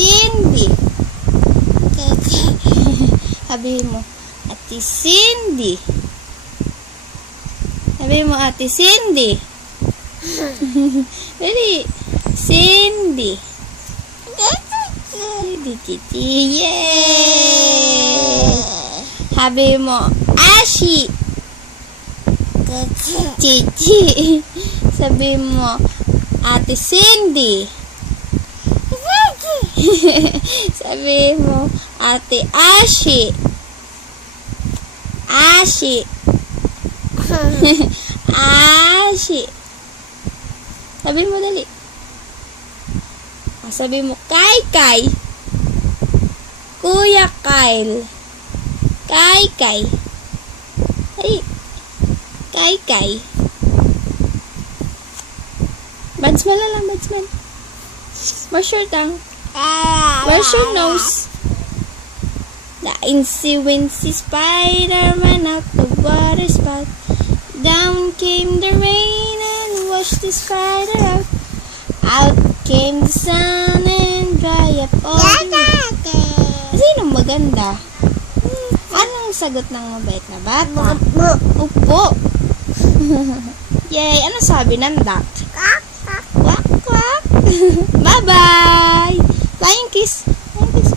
Cindy. Sabihin mo, Ate Cindy. Sabihin mo, Ate Cindy. Dali. Cindy. Yay! Sabihin mo, Ashi. Chichi. Sabihin mo, Ate Cindy. Sabihin mo, Ate Ashi. Ashi. Ashi. Sabihin mo dali. Sabihin mo, Kai. Kuya Kyle. Kai. Ay. Kai. Badsman lang, badsman. Where's your tongue? Where's your nose? The incy-wincy Spider-Man out the water spout. Down came the rain and washed the spider out. Out came the sun and dry up all the... Sinong maganda? Anong sagot ng mabait na bata? Upo. Yay! Ano sabi ng duck? Quack, quack. Bye-bye! Flying kiss. Flying kiss.